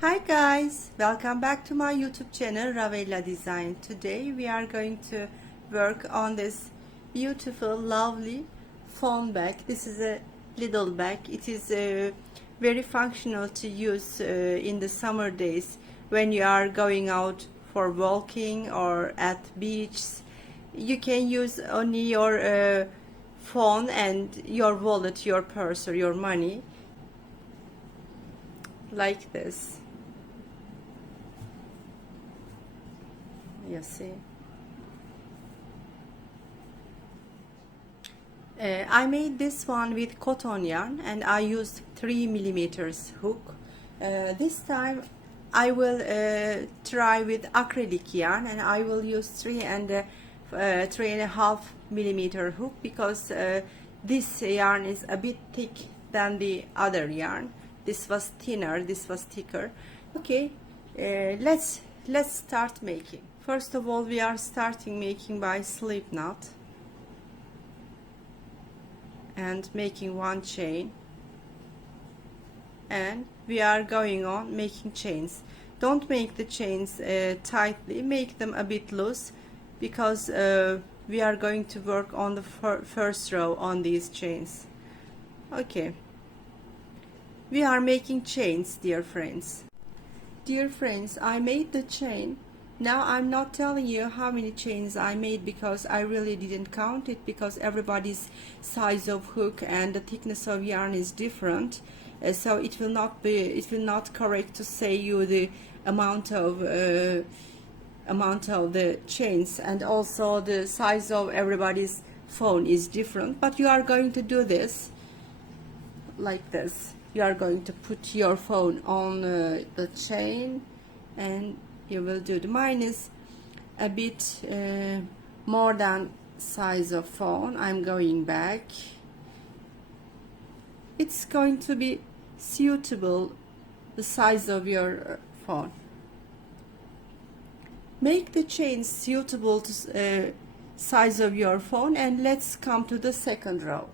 Hi guys, welcome back to my YouTube channel Ravella Design. Today we are going to work on this beautiful lovely phone bag. This is a little bag. It is very functional to use in the summer days when you are going out for walking or at beach. You can use only your phone and your wallet, your purse or your money like this. You see, I made this one with cotton yarn and I used 3mm hook. This time I will try with acrylic yarn and I will use 3.5mm hook because this yarn is a bit thick than the other yarn. This was thinner, this was thicker. Okay, let's start making. First of all, we are starting making by slip knot and making one chain, and we are going on making chains. Don't make the chains tightly, make them a bit loose because we are going to work on the first row on these chains. Okay, we are making chains, dear friends. Dear friends, I made the chain. Now I'm not telling you how many chains I made because I really didn't count it because everybody's size of hook and the thickness of yarn is different. So it will not correct to say you the amount of the chains, and also the size of everybody's phone is different. But you are going to do this like this. You are going to put your phone on the chain and you will do the mine is a bit more than size of phone. I'm going back. It's going to be suitable the size of your phone. Make the chain suitable to size of your phone, and let's come to the second row.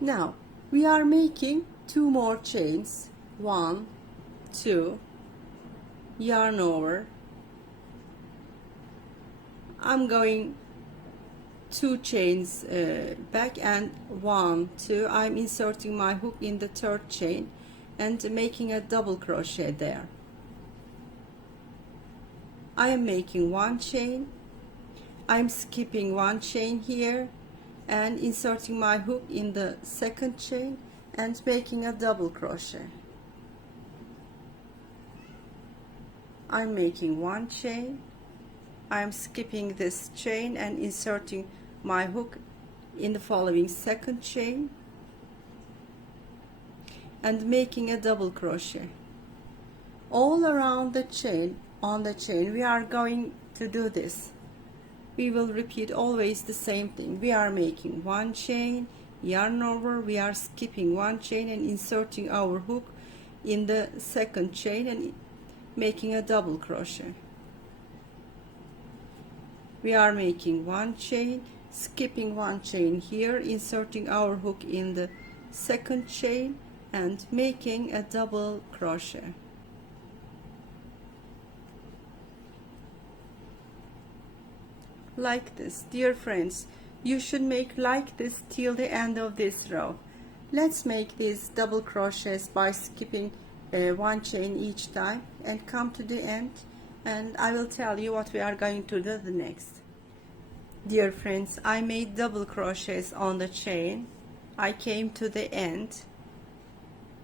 Now we are making 2 more chains. 1, 2, yarn over. I'm going 2 chains back and 1, 2. I'm inserting my hook in the third chain and making a double crochet there. I am making 1 chain. I'm skipping 1 chain here and inserting my hook in the second chain and making a double crochet. I'm making 1 chain. I'm skipping this chain and inserting my hook in the following second chain and making a double crochet. All around the chain, on the chain, we are going to do this. We will repeat always the same thing. We are making 1 chain, yarn over, we are skipping 1 chain and inserting our hook in the second chain and making a double crochet. We are making 1 chain, skipping 1 chain here, inserting our hook in the second chain and making a double crochet. Like this, dear friends, you should make like this till the end of this row. Let's make these double crochets by skipping 1 chain each time and come to the end, and I will tell you what we are going to do the next. Dear friends, I made double crochets on the chain. I came to the end.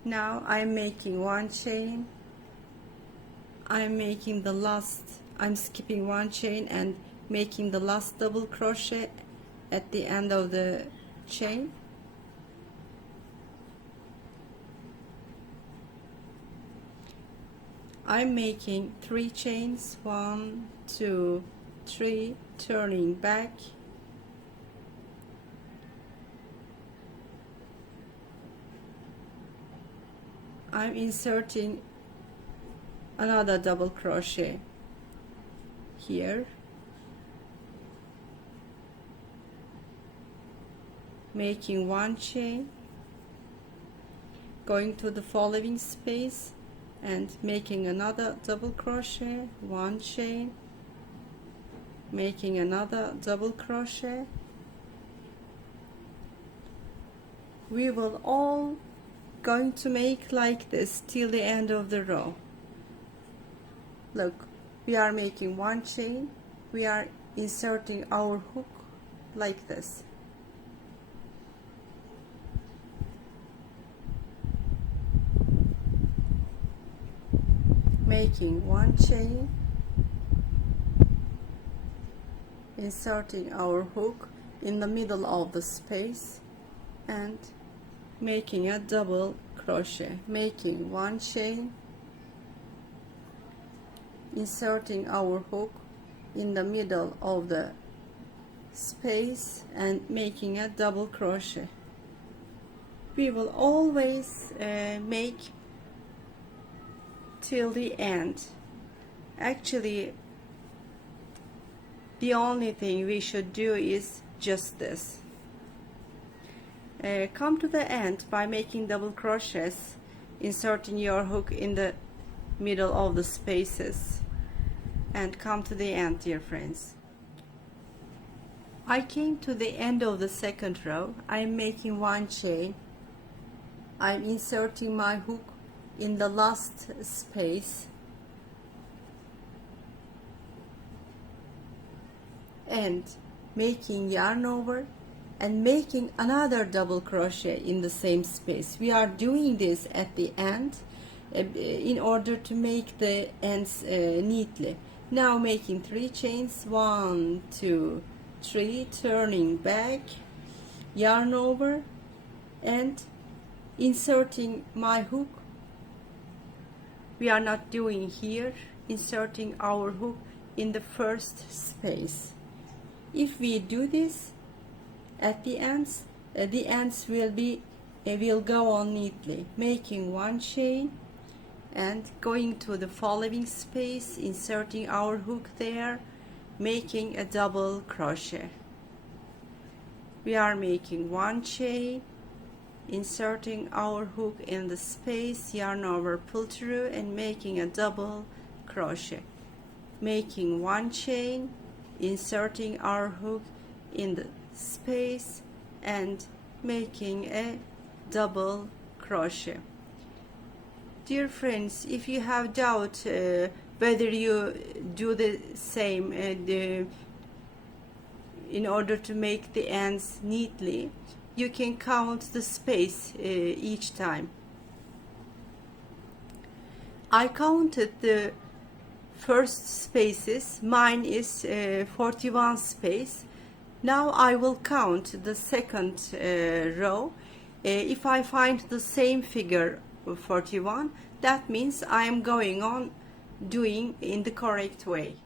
Now I'm making 1 chain. I'm making the last, I'm skipping 1 chain and making the last double crochet at the end of the chain. I'm making 3 chains, 1, 2, 3, turning back, I'm inserting another double crochet here, making 1 chain, going to the following space and making another double crochet, 1 chain, making another double crochet. We will all going to make like this till the end of the row. Look, we are making 1 chain, we are inserting our hook like this. Making 1 chain, inserting our hook in the middle of the space and making a double crochet, making 1 chain, inserting our hook in the middle of the space and making a double crochet. We will always make till the end. Actually, the only thing we should do is just this. Come to the end by making double crochets, inserting your hook in the middle of the spaces, and come to the end, dear friends. I came to the end of the second row. I'm making 1 chain. I'm inserting my hook in the last space and making yarn over and making another double crochet in the same space. We are doing this at the end in order to make the ends neatly. Now making 3 chains, 1, 2, 3, turning back, yarn over and inserting my hook. We are not doing here, inserting our hook in the first space. If we do this at the ends will go on neatly, making 1 chain and going to the following space, inserting our hook there, making a double crochet. We are making 1 chain, inserting our hook in the space, yarn over, pull through and making a double crochet, making 1 chain, inserting our hook in the space and making a double crochet. Dear friends, if you have doubt whether you do the same in order to make the ends neatly, you can count the space each time. I counted the first spaces. Mine is 41 space. Now I will count the second row. If I find the same figure 41, that means I am going on doing in the correct way.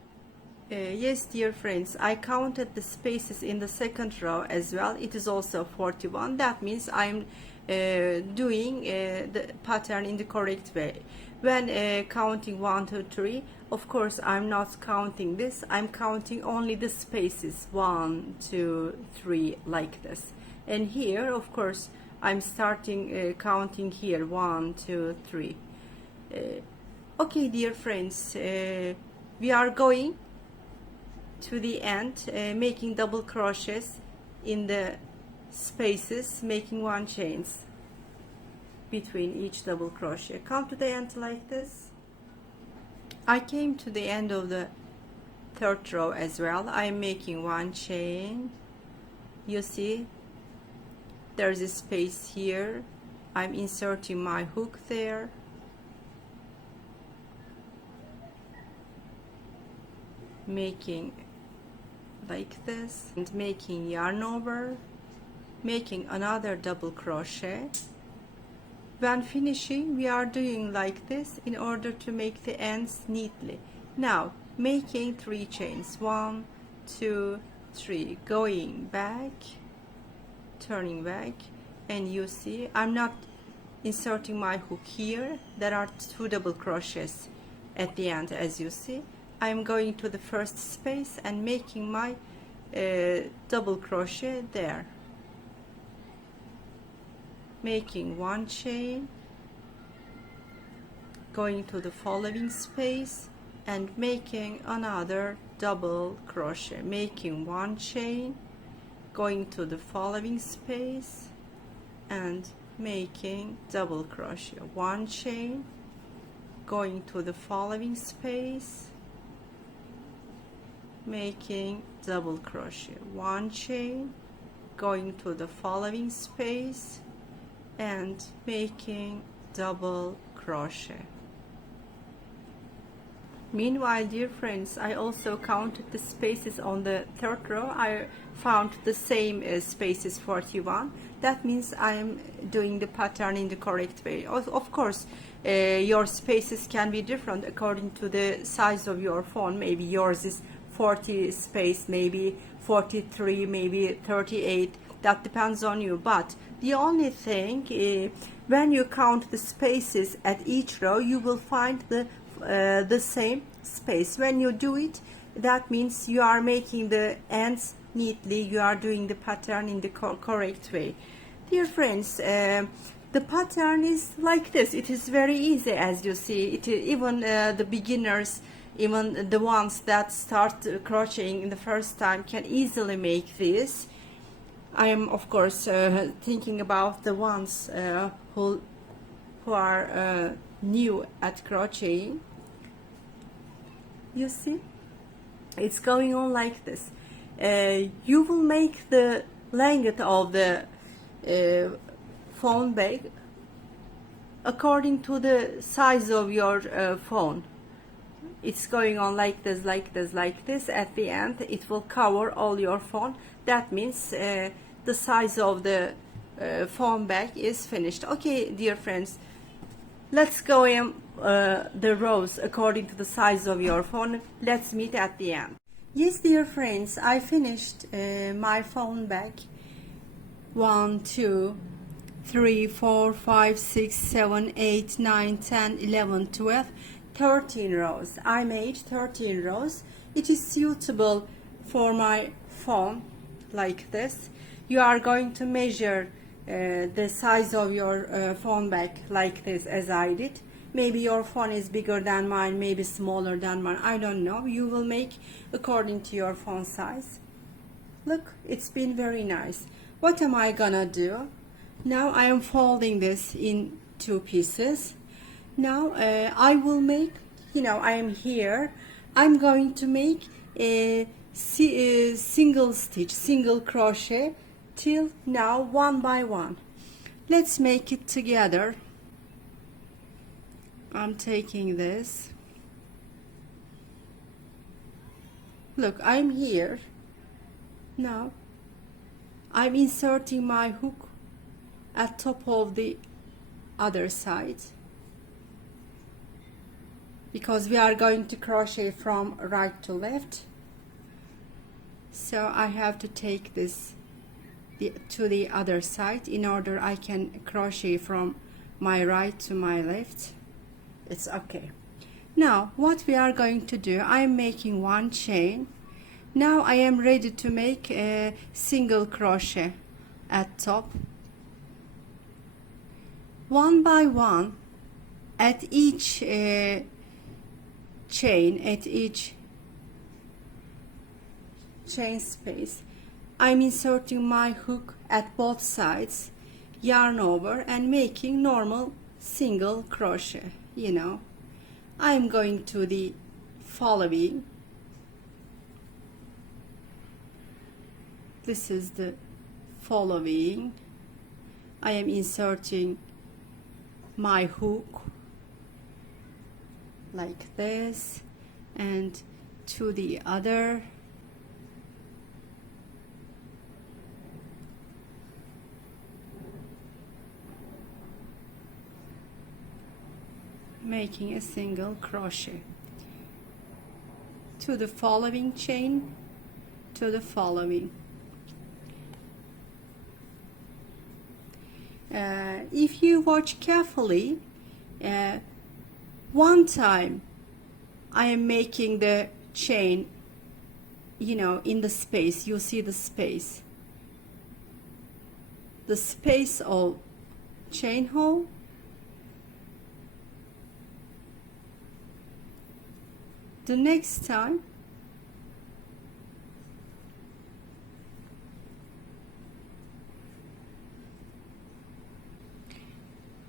Yes, dear friends, I counted the spaces in the second row as well. It is also 41. That means I'm doing the pattern in the correct way. When counting 1, 2, 3, of course I'm not counting this. I'm counting only the spaces 1, 2, 3 like this. And here, of course, I'm starting counting here 1, 2, 3. Okay, dear friends, we are going to the end, making double crochets in the spaces, making 1 chains between each double crochet. Come to the end like this. I came to the end of the third row as well. I'm making 1 chain. You see there's a space here. I'm inserting my hook there, making like this and making yarn over, making another double crochet. When finishing, we are doing like this in order to make the ends neatly. Now making 3 chains, 1, 2, 3, going back, turning back, and you see I'm not inserting my hook here. There are 2 double crochets at the end, as you see. I'm going to the first space and making my double crochet there, making 1 chain, going to the following space and making another double crochet, making one chain, going to the following space and making double crochet, one chain, going to the following space, making double crochet, one chain, going to the following space and making double crochet. Meanwhile, dear friends, I also counted the spaces on the third row. I found the same spaces 41. That means I am doing the pattern in the correct way. Of course, your spaces can be different according to the size of your phone. Maybe yours is 40 space, maybe 43, maybe 38. That depends on you. But the only thing, when you count the spaces at each row, you will find the same space. When you do it, that means you are making the ends neatly, you are doing the pattern in the correct way. Dear friends, the pattern is like this. It is very easy, as you see. Even the beginners, even the ones that start crocheting in the first time, can easily make this. I am, of course, thinking about the ones who are new at crocheting. You see, it's going on like this. You will make the length of the phone bag according to the size of your phone. It's going on like this, like this, like this. At the end, it will cover all your phone. That means the size of the phone bag is finished. Okay, dear friends, let's go in the rows according to the size of your phone. Let's meet at the end. Yes, dear friends, I finished my phone bag. 1, 2, 3, 4, 5, 6, 7, 8, 9, 10, 11, 12, 13 rows. I made 13 rows. It is suitable for my phone like this. You are going to measure the size of your phone bag like this, as I did. Maybe your phone is bigger than mine, maybe smaller than mine, I don't know. You will make according to your phone size. Look, it's been very nice. What am I gonna do? Now I am folding this in 2 pieces. Now I will make, I am here. I'm going to make a single stitch, single crochet till now, one by one. Let's make it together. I'm taking this. Look, I'm here. Now I'm inserting my hook at top of the other side, because we are going to crochet from right to left. So I have to take this to the other side in order I can crochet from my right to my left. It's okay. Now what we are going to do, I am making one chain. Now I am ready to make a single crochet at top. One by one, at each chain, at each chain space, I'm inserting my hook at both sides, yarn over and making normal single crochet. I'm going to the following. This is the following. I am inserting my hook like this and to the other. Making a single crochet to the following chain, to the following. If you watch carefully, one time I am making the chain, in the space. You see the space of chain hole, the next time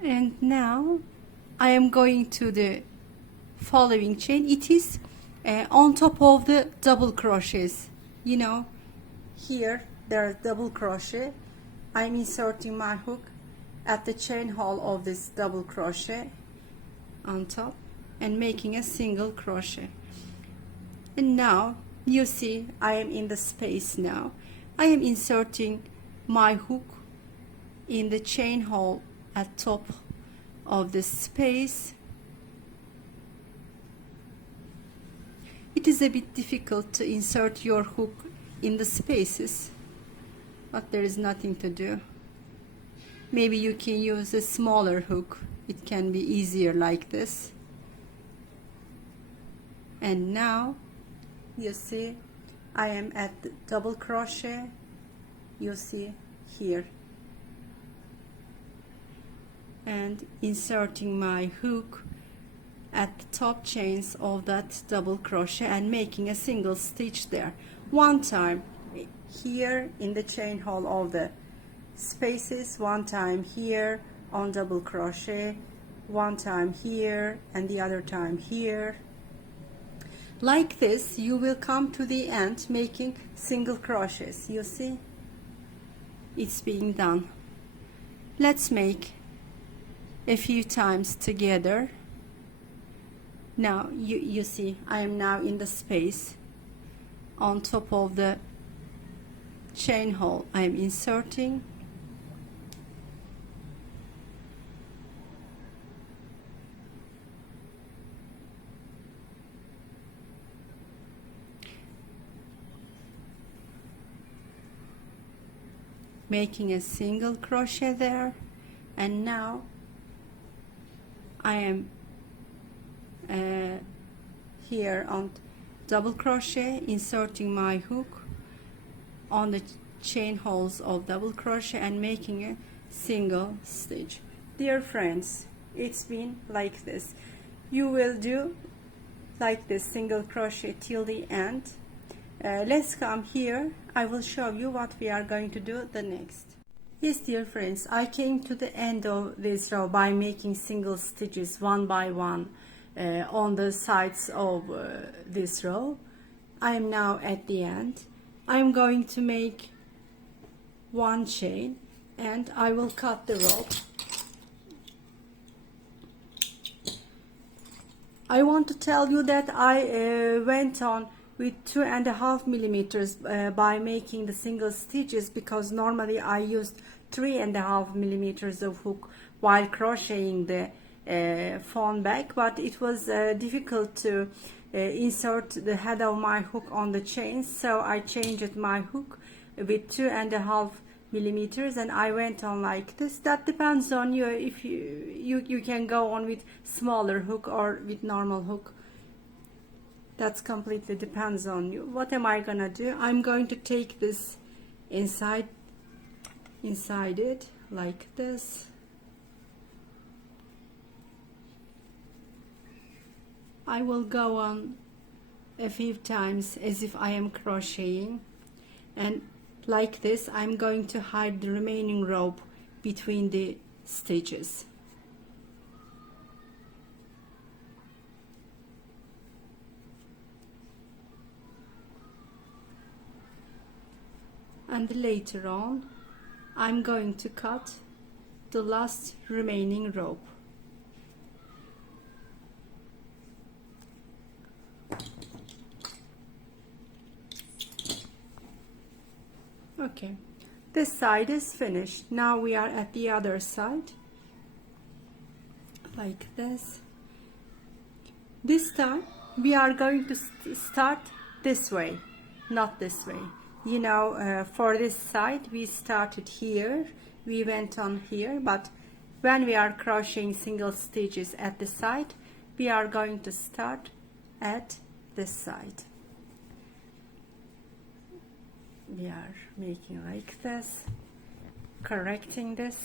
and now I am going to the following chain. It is on top of the double crochets. You know, here there's double crochet. I'm inserting my hook at the chain hole of this double crochet on top and making a single crochet. And now you see I am in the space now. I am inserting my hook in the chain hole at top of the space. It is a bit difficult to insert your hook in the spaces, but there is nothing to do. Maybe you can use a smaller hook. It can be easier like this. And now you see I am at the double crochet. You see here, and inserting my hook at the top chains of that double crochet and making a single stitch there. One time here in the chain hole of the spaces, one time here on double crochet, one time here, and the other time here. Like this you will come to the end making single crochets. You see it's being done. Let's make a few times together. Now you see I am now in the space on top of the chain hole. I am inserting, making a single crochet there, and now I am here on double crochet, inserting my hook on the chain holes of double crochet and making a single stitch. Dear friends, it's been like this. You will do like this single crochet till the end. Let's come here. I will show you what we are going to do the next. Yes, dear friends, I came to the end of this row by making single stitches one by one on the sides of this row. I am now at the end. I am going to make one chain and I will cut the rope. I want to tell you that I went on with 2.5 millimeters by making the single stitches, because normally I used 3.5 millimeters of hook while crocheting the phone bag, but it was difficult to insert the head of my hook on the chain, so I changed my hook with 2.5 millimeters and I went on like this. That depends on you. If you can go on with smaller hook or with normal hook. That's completely depends on you. What am I gonna do? I'm going to take this inside it like this. I will go on a few times as if I am crocheting, and like this I'm going to hide the remaining rope between the stitches. And later on I'm going to cut the last remaining rope. Okay, this side is finished. Now we are at the other side like this. This time we are going to start this way, not this way. You know, for this side we started here, we went on here, but when we are crocheting single stitches at the side, we are going to start at this side. We are making like this, correcting this.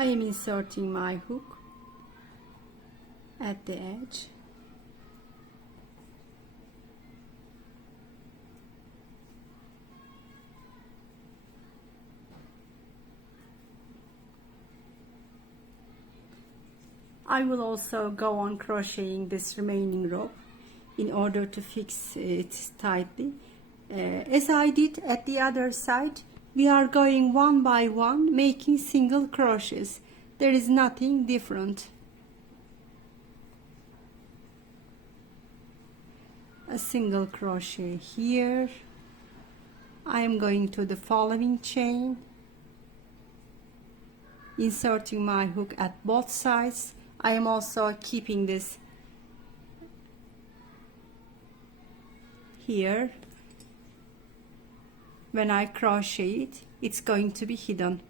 I am inserting my hook at the edge. I will also go on crocheting this remaining rope in order to fix it tightly. As I did at the other side, we are going one by one making single crochets. There is nothing different. A single crochet here. I am going to the following chain, inserting my hook at both sides. I am also keeping this here. When I crochet it, it's going to be hidden.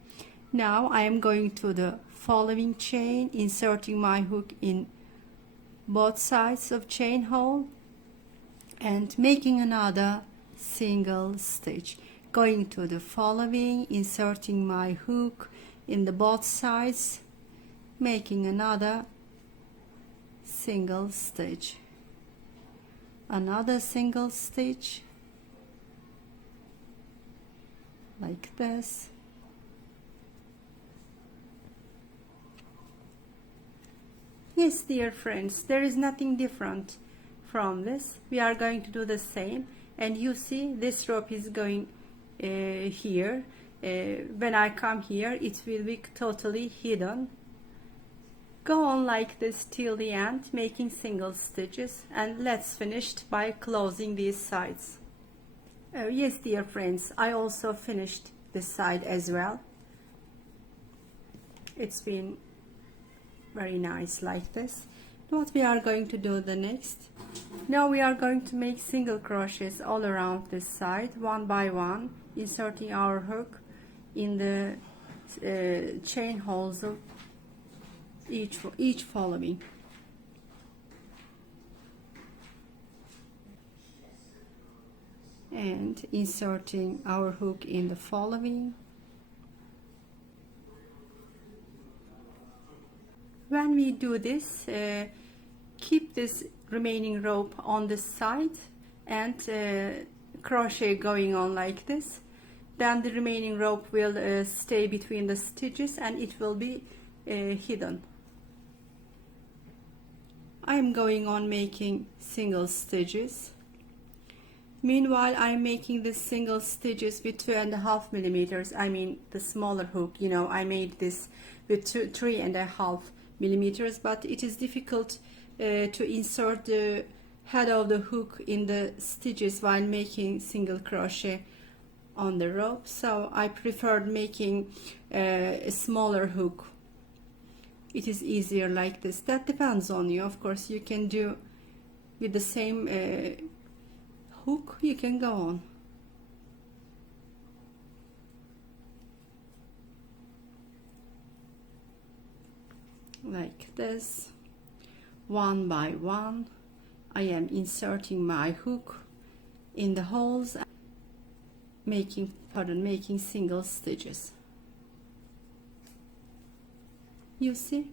Now I am going to the following chain, inserting my hook in both sides of chain hole and making another single stitch. Going to the following, inserting my hook in the both sides, making another single stitch, another single stitch like this. Yes, dear friends, there is nothing different from this. We are going to do the same, and you see this rope is going here. When I come here, it will be totally hidden. Go on like this till the end, making single stitches, and let's finish by closing these sides. Yes, dear friends, I also finished this side as well. It's been very nice like this. What we are going to do the next, now we are going to make single crochets all around this side, one by one, inserting our hook in the chain holes of each following. And inserting our hook in the following. When we do this, keep this remaining rope on the side and crochet going on like this. Then the remaining rope will stay between the stitches and it will be hidden. I am going on making single stitches. Meanwhile, I am making the single stitches with 2.5 millimeters. I mean the smaller hook. You know, I made this with 3.5 millimeters, but it is difficult to insert the head of the hook in the stitches while making single crochet on the rope. So I preferred making a smaller hook. It is easier like this. That depends on you. Of course, you can do with the same hook, you can go on. Like this, one by one. I am inserting my hook in the holes, making single stitches. You see,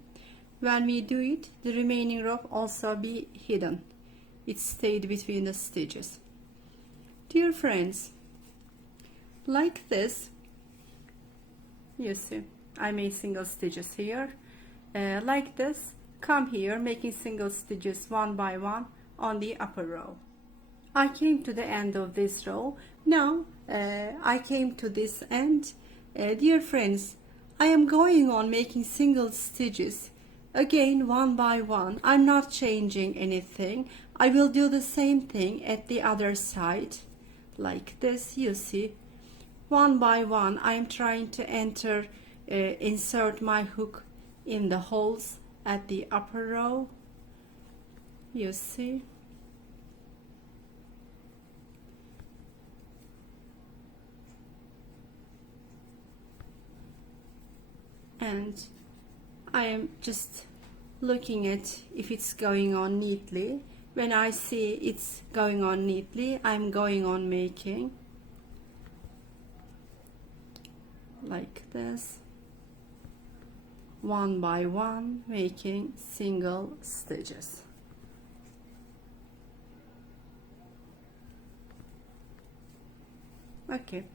when we do it, the remaining rope also be hidden. It stayed between the stitches. Dear friends, like this, you see, I made single stitches here. Like this, come here, making single stitches one by one on the upper row. I came to the end of this row. Now I came to this end. Dear friends, I am going on making single stitches again one by one. I'm not changing anything. I will do the same thing at the other side. Like this, you see, one by one I am trying to insert my hook in the holes at the upper row. You see, and I am just looking at if it's going on neatly. When I see it's going on neatly, I'm going on making like this. one by one, making single stitches. Okay,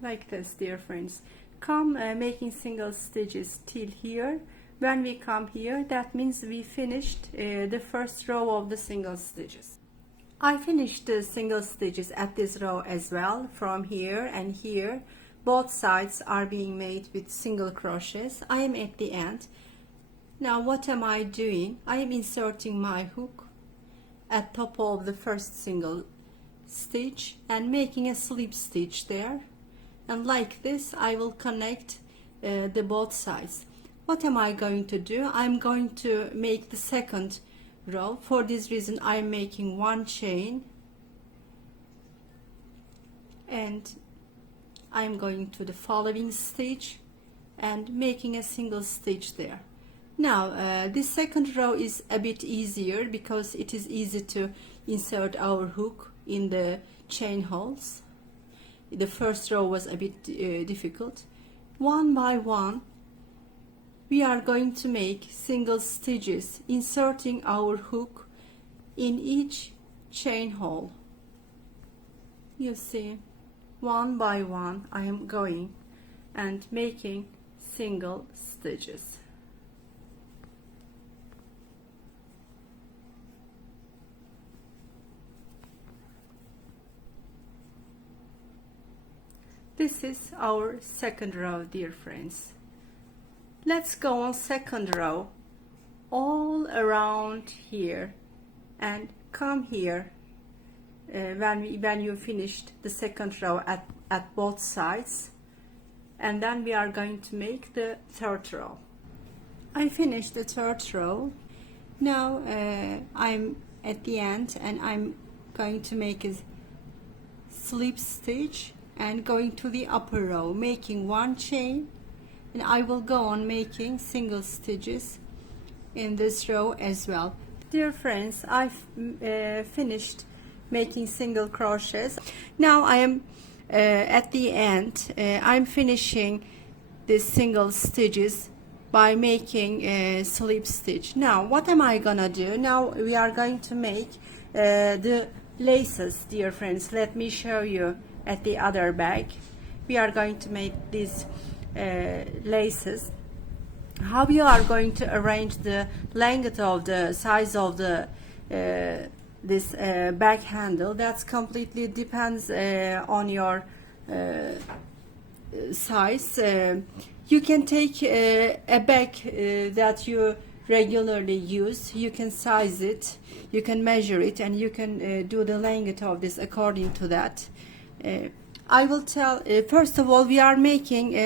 like this, dear friends. Come making single stitches till here. When we come here, that means we finished the first row of the single stitches. I finished the single stitches at this row as well. From here and here, both sides are being made with single crochets. I am at the end. Now what am I doing? I am inserting my hook at top of the first single stitch and making a slip stitch there, and like this I will connect the both sides. What am I going to do? I'm going to make the second row. For this reason I'm making one chain and I'm going to the following stitch and making a single stitch there. Now this second row is a bit easier because it is easy to insert our hook in the chain holes. The first row was a bit difficult. One by one we are going to make single stitches, inserting our hook in each chain hole. You see, one by one I am going and making single stitches. This is our second row, dear friends. Let's go on second row all around here and come here when you finished the second row at both sides, and then we are going to make the third row. I finished the third row. Now I'm at the end and I'm going to make a slip stitch and going to the upper row, making one chain, and I will go on making single stitches in this row as well. Dear friends, I've finished making single crochets. Now I am at the end. I'm finishing the single stitches by making a slip stitch. Now what am I gonna do? Now we are going to make the laces, dear friends. Let me show you. At the other bag we are going to make these laces. How you are going to arrange the length of the size of the this bag handle, that's completely depends on your size. You can take a bag that you regularly use, you can size it, you can measure it, and you can do the length of this according to that. I will tell, first of all we are making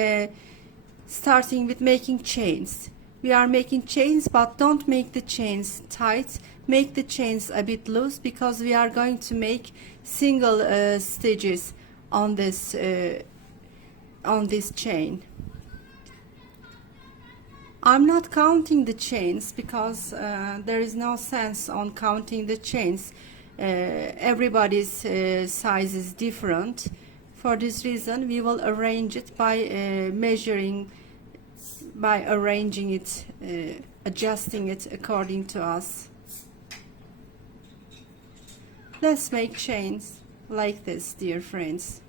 starting with making chains. We are making chains, but don't make the chains tight, make the chains a bit loose, because we are going to make single stitches on this chain. I'm not counting the chains because there is no sense on counting the chains. Everybody's size is different. For this reason we will arrange it by measuring, by arranging it, adjusting it according to us. Let's make chains like this, dear friends.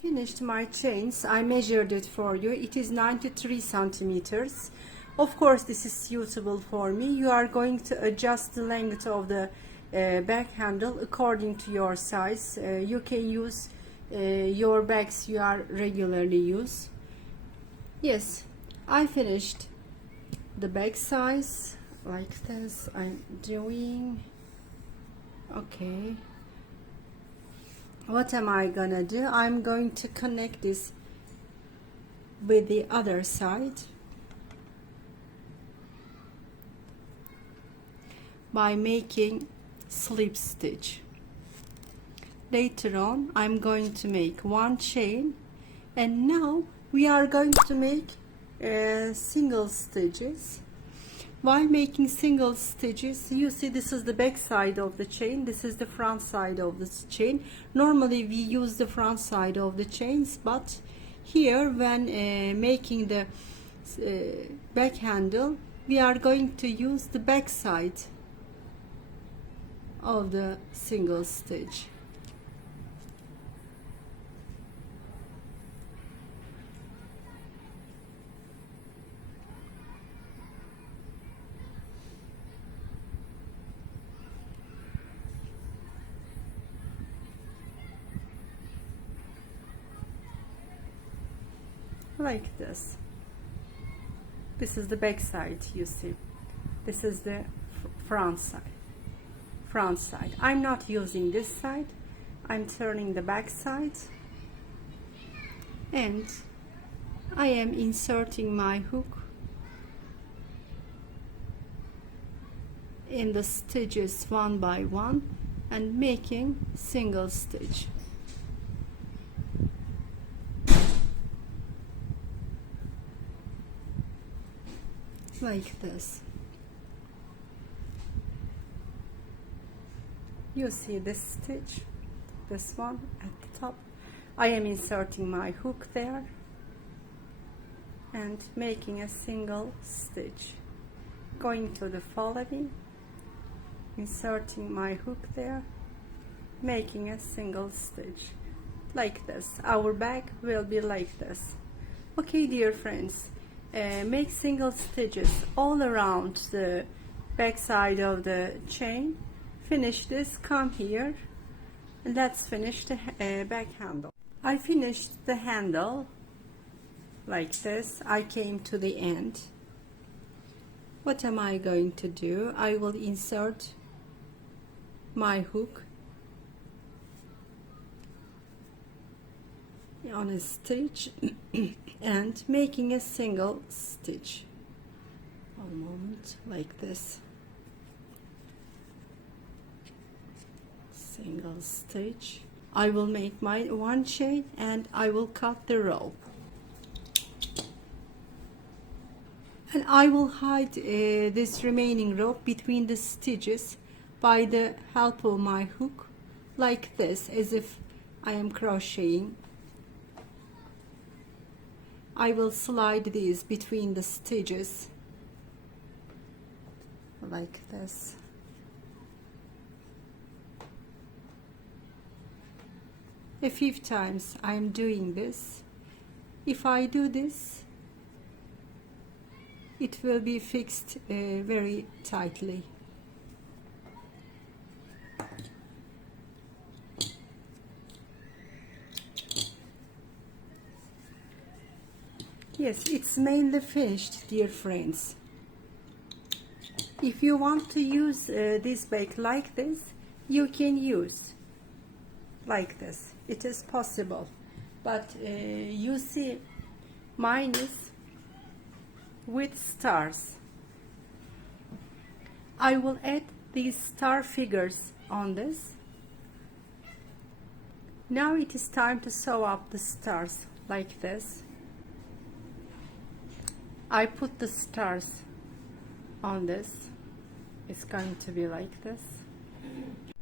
Finished my chains. I measured it for you. It is 93 centimeters. Of course this is suitable for me. You are going to adjust the length of the bag handle according to your size. You can use your bags you are regularly use. Yes, I finished the bag size like this. I'm doing okay. What am I gonna do? I'm going to connect this with the other side by making slip stitch. Later on I'm going to make one chain, and now we are going to make single stitches. While making single stitches, you see this is the back side of the chain, this is the front side of the chain. Normally we use the front side of the chains, but Here, when making the back handle, we are going to use the back side of the single stitch. Like this. This is the back side, you see. This is the front side. I'm not using this side. I'm turning the back side, and I am inserting my hook in the stitches one by one and making single stitch. Like this. You see this stitch, this one at the top. I am inserting my hook there and making a single stitch. Going to the following, inserting my hook there, making a single stitch. Like this. Our bag will be like this. Okay, dear friends. Make single stitches all around the back side of the chain. Finish this, come here, and let's finish the back handle. I finished the handle like this. I came to the end. What am I going to do? I will insert my hook on a stitch and making a single stitch. One moment, like this. Single stitch. I will make my one chain and I will cut the rope. And I will hide this remaining rope between the stitches by the help of my hook, like this, as if I am crocheting. I will slide these between the stitches like this. A few times I am doing this. If I do this, it will be fixed very tightly. Yes, it's mainly finished, dear friends. If you want to use this bag like this, you can use like this. It is possible. But you see, mine is with stars. I will add these star figures on this. Now it is time to sew up the stars like this. I put the stars on this. It's going to be like this.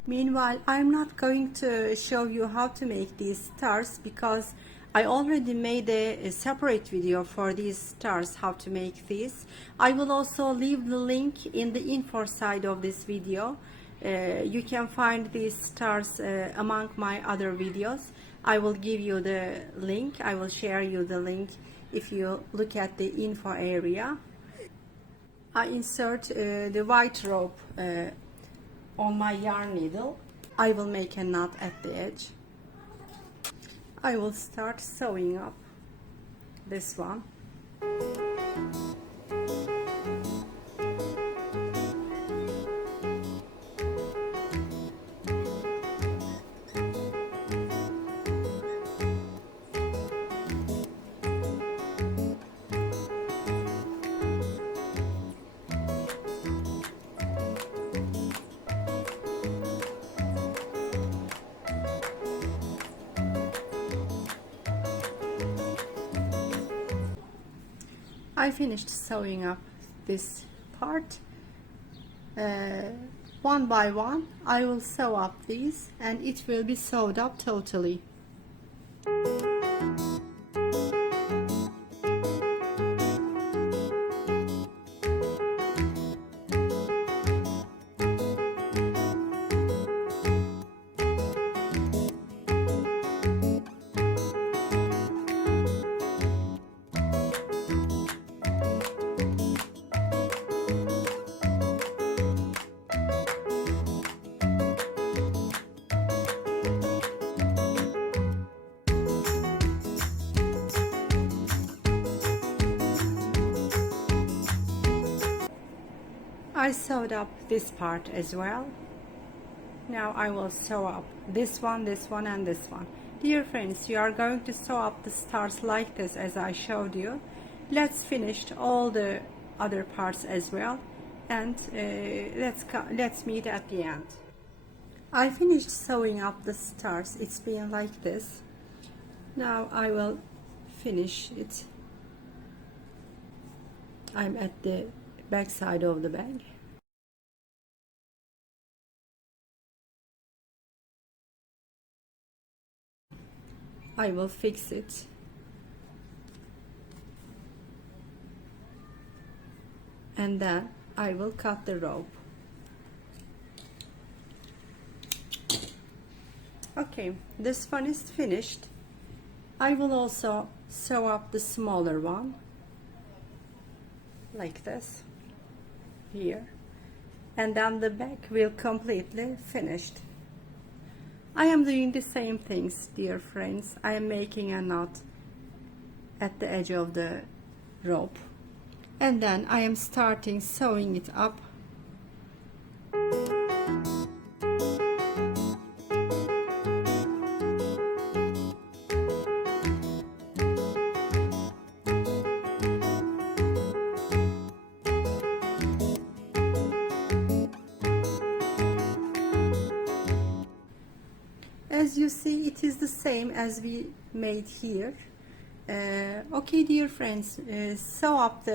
Meanwhile, I'm not going to show you how to make these stars because I already made a separate video for these stars, how to make these. I will also leave the link in the info side of this video. You can find these stars among my other videos. I will give you the link. I will share you the link if you look at the info area. I insert the white rope on my yarn needle. I will make a knot at the edge. I will start sewing up this one. I finished sewing up this part. One by one I will sew up these and it will be sewed up totally. I sewed up this part as well. Now I will sew up this one, and this one. Dear friends, you are going to sew up the stars like this as I showed you. Let's finish all the other parts as well, and let's meet at the end. I finished sewing up the stars. It's been like this. Now I will finish it. I'm at the back side of the bag. I will fix it. And then I will cut the rope. Okay, this one is finished. I will also sew up the smaller one like this here, and then the back will completely finished. I am doing the same things, dear friends. I am making a knot at the edge of the rope, and then I am starting sewing it up. As you see, it is the same as we made here. Okay, dear friends, sew up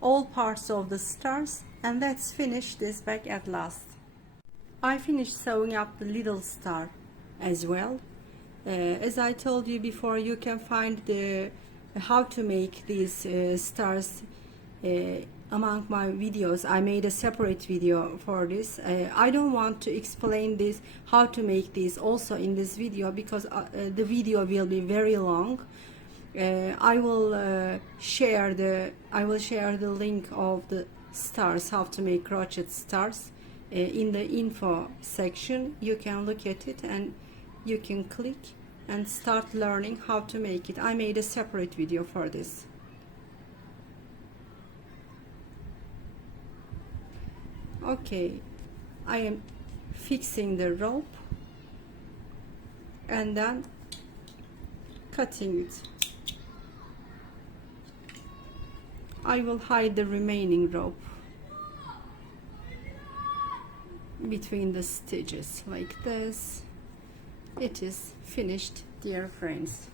all parts of the stars, and let's finish this bag at last. I finished sewing up the little star as well. As I told you before, you can find how to make these stars among my videos. I made a separate video for this. I don't want to explain this, how to make these also in this video, because the video will be very long. I will share the link of the stars, how to make crochet stars, in the info section. You can look at it and you can click and start learning how to make it. I made a separate video for this. Okay, I am fixing the rope and then cutting it. I will hide the remaining rope between the stitches like this. It is finished, dear friends.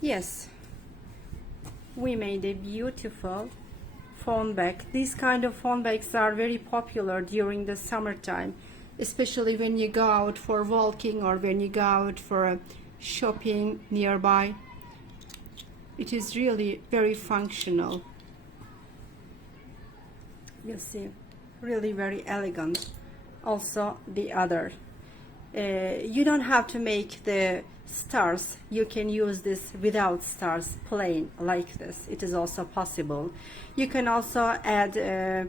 Yes, we made a beautiful phone bag. These kind of phone bags are very popular during the summertime, especially when you go out for walking or when you go out for shopping nearby. It is really very functional. You see, really very elegant. Also the other, you don't have to make the stars. You can use this without stars, plain like this. It is also possible. You can also add a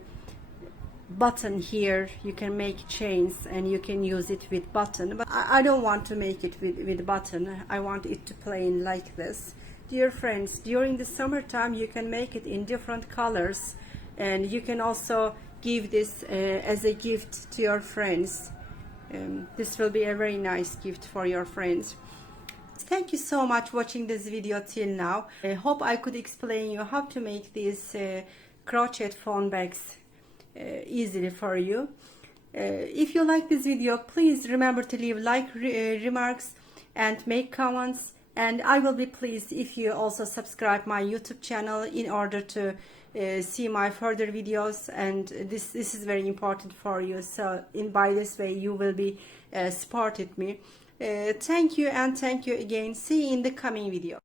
button here. You can make chains and you can use it with button, but I don't want to make it with button. I want it to plain like this. Dear friends, during the summertime you can make it in different colors, and you can also give this as a gift to your friends. This will be a very nice gift for your friends. Thank you so much watching this video till now. I hope I could explain you how to make these crochet phone bags easily for you. If you like this video, please remember to leave remarks and make comments, and I will be pleased if you also subscribe my YouTube channel in order to see my further videos, and this is very important for you. So by this way you will be supported me. Thank you, and thank you again. See you in the coming video.